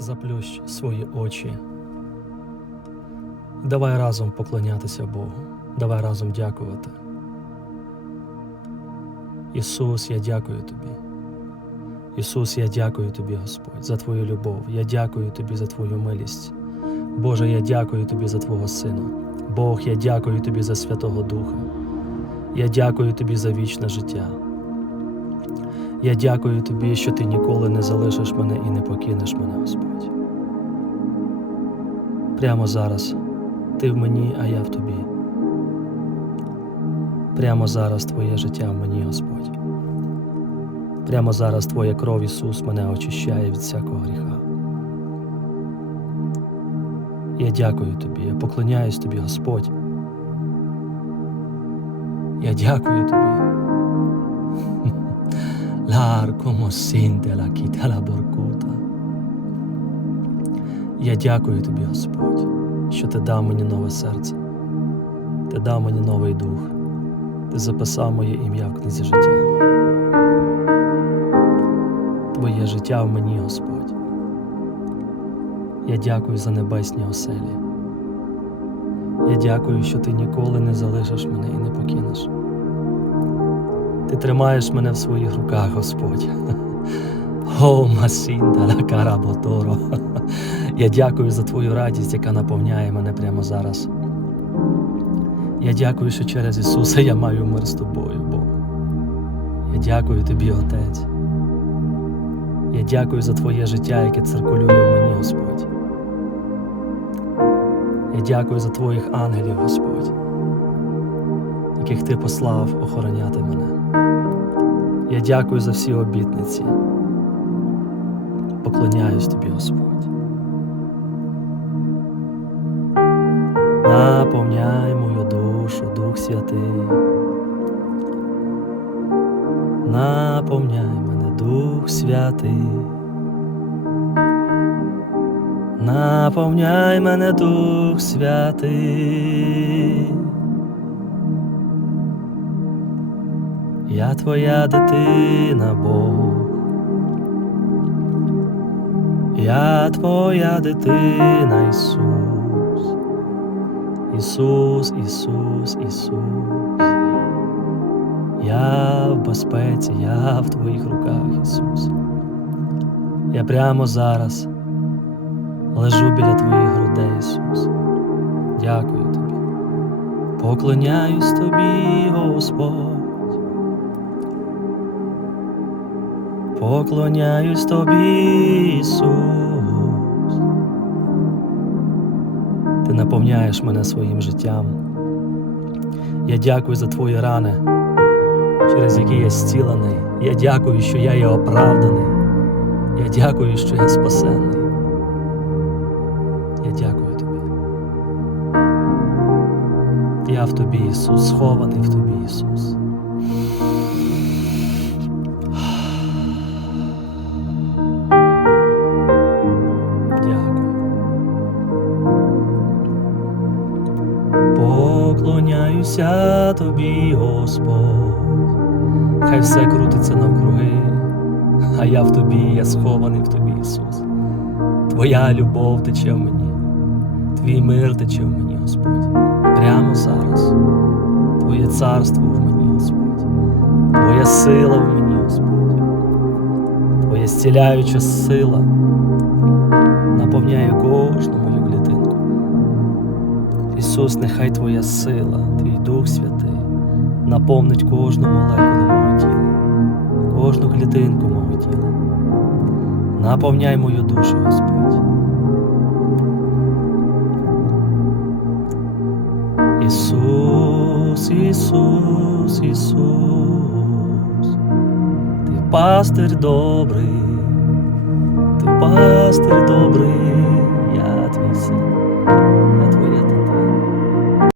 Заплющ свої очі. Давай разом поклонятися Богу. Давай разом дякувати. Ісус, я дякую Тобі. Ісус, я дякую Тобі, Господь, за Твою любов. Я дякую Тобі за Твою милість. Боже, я дякую Тобі за Твого Сина. Бог, я дякую Тобі за Святого Духа. Я дякую Тобі за вічне життя. Я дякую Тобі, що Ти ніколи не залишиш мене і не покинеш мене, Господь. Прямо зараз Ти в мені, а я в Тобі. Прямо зараз Твоє життя в мені, Господь. Прямо зараз Твоя кров, Ісус, мене очищає від всякого гріха. Я дякую Тобі, я поклоняюсь Тобі, Господь. Я дякую Тобі. Siente la quita la боркута. Я дякую тобі, Господь, що ти дав мені нове серце, ти дав мені новий дух, ти записав моє ім'я в книзі життя. Твоє життя в мені, Господь. Я дякую за небесні оселі. Я дякую, що ти ніколи не залишиш мене і не покинеш. Ти тримаєш мене в своїх руках, Господь. О, масінда ла каработоро. Я дякую за твою радість, яка наповняє мене прямо зараз. Я дякую, що через Ісуса я маю мир з тобою, Бог. Я дякую тобі, Отець. Я дякую за Твоє життя, яке циркулює в мені, Господь. Я дякую за Твоїх ангелів, Господь, яких Ти послав охороняти мене. Я дякую за всі обітниці. Поклоняюсь тобі, Господь. Наповняй мою душу, Дух Святий. Наповняй мене, Дух Святий. Наповняй мене, Дух Святий. Я твоя дитина, Бог. Я твоя дитина, Ісус. Ісус, Ісус, Ісус. Я в безпеці, я в Твоїх руках, Ісус. Я прямо зараз лежу біля Твоїх грудей, Ісус. Дякую Тобі. Поклоняюсь Тобі, Господь. Поклоняюсь Тобі, Ісус. Ти наповняєш мене своїм життям. Я дякую за Твої рани, через які я зцілений. Я дякую, що я є оправданий. Я дякую, що я спасенний. Я дякую Тобі. Я в Тобі, Ісус, схований в Тобі, Ісус. Поклоняюся тобі, Господь, хай все крутиться навкруги, а я в тобі, я схований в тобі, Ісус. Твоя любов тече в мені, твій мир тече в мені, Господь. Прямо зараз. Твоє царство в мені, Господь, Твоя сила в мені, Господь, Твоя зціляюча сила наповняє клітинку. Ісус, нехай Твоя сила, Твій Дух Святий наповнить кожну молекулу мого тіла, кожну клітинку мого тіла. Наповняй мою душу, Господь. Ісус, Ісус, Ісус, Ти пастир добрий, Ти пастир добрий.